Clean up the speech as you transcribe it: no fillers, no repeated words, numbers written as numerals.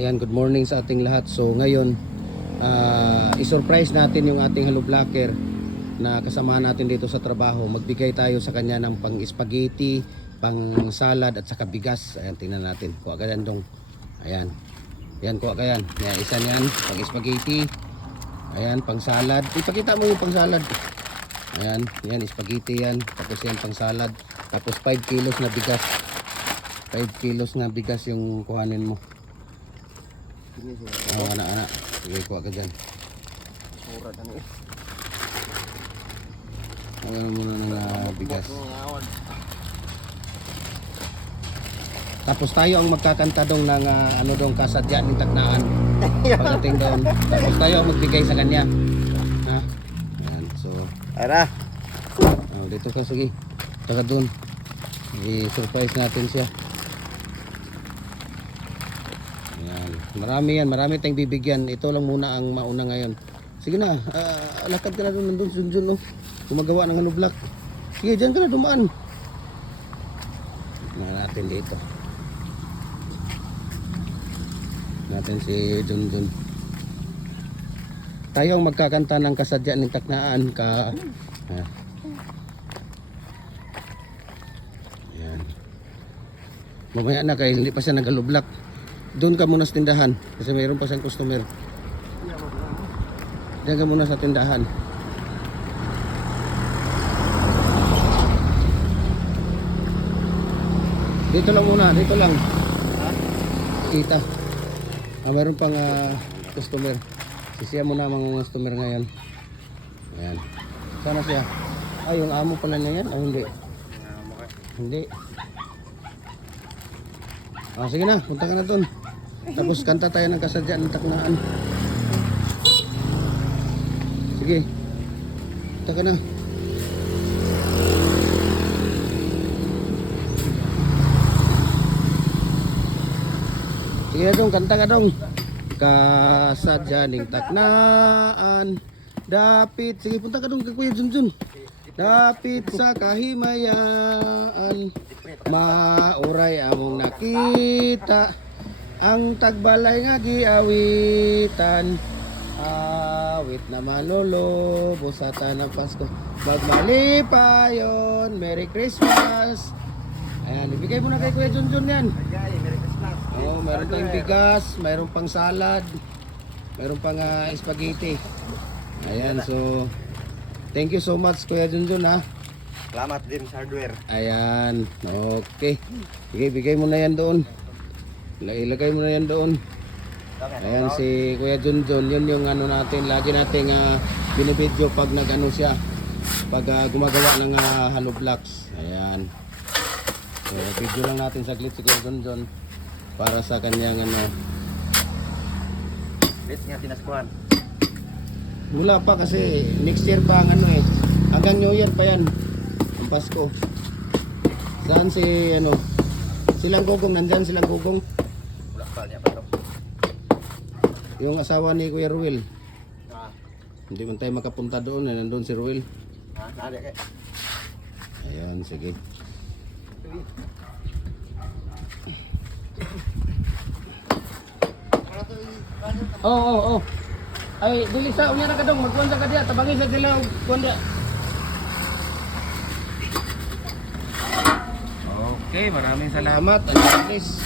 Ayan, good morning sa ating lahat. So ngayon, i-surprise natin yung ating Hello Blocker na kasama natin dito sa trabaho. Magbigay tayo sa kanya ng pang spaghetti, pang salad at saka bigas. Ayan, tingnan natin. Kuha ka yan dong. Ayan. Ayan, kuha ka yan. Ayan, isa niyan, pang spaghetti. Ayan, pang salad. Ipakita mo yung pang salad. Ayan, yan, spaghetti yan. Tapos yan, pang salad. Tapos 5 kilos na bigas. 5 kilos na bigas yung kuhanin mo. Oh, anak-anak. Sige, kuha ka dyan. Murad ano eh. Ano muna ng bigas. Tapos tayo ang magkakanta dong ng ano dong kasadya ng Tacnaan. Pagdating doon. Tapos tayo ang magbigay sa kanya. Ha? Yan. So, Ara. oh, dito ka, sige. Taka doon. I-surprise natin siya. Yan. Marami yan. Marami tayong bibigyan. Ito lang muna ang mauna ngayon. Sige na. Lakad ka na doon. Nandun. Sunjun, oh. Gumagawa ng Hello Block. Sige, dyan ka na dumaan. Tingnan natin dito. Natin si Junjun. Tayo ang magkakanta ng kasadya ng Tacnaan ka. Yan. Mamaya na kay hindi pa siya nag-Hello Block. Doon ka muna sa tindahan kasi mayroon pa siyang customer. Diyan ka muna sa tindahan. Dito lang muna, dito lang. Kita. Mayroon pang customer. Sisiya mo na mga customer ngayon. Ayan. Sana siya? Yung amo pala na yan? Hindi. Hindi. Sige na, punta ka na doon. Tapos kanta tayo ng kasadya ng Tacnaan. Sige. Punta ka na. Sige na dong, kanta ka dong. Kasadya ng Tacnaan. Dapit. Sige, punta ka dong kay Kuya Junjun. Dapit sa kahimayaan. Mauray among nakita. Ang tagbalay nga giawitan. Awit na malolo. Busata ng Pasko. Magmalipayon. Merry Christmas. Ayan, ibigay mo na kay Kuya Junjun yan. Oh, meron tayong bigas, mayroon pang salad, mayroon pang spaghetti. Ayan, so thank you so much Kuya Junjun ha. Salamat din sa hardware. Ayan, okay. Bigay mo na yan doon. Ilagay mo na yan doon. Ayan si Kuya Junjun, yun yung ano natin, lagi nating binibidyo pag nag-ano siya, pag gumagawa ng Hello Blocks. Ayan. So, video lang natin saglit si Kuya Junjun para sa kanyang Bit nga tinaskuhan. Wala pa kasi next year pa ang hanggang New Year pa yan ang Pasko. Saan si silang gugong, nandyan silang gugong, Wala pa niya pa to. yung asawa ni Kuya Ruel. Hindi man tayo makapunta doon, nandun si Ruel. Nade kay. Ayan, sige. Oh. Ay, dili sa unya na ka dong, magkuhan ka diya, tabangin sa sila kuhan diya. Okay, maraming salamat. Please.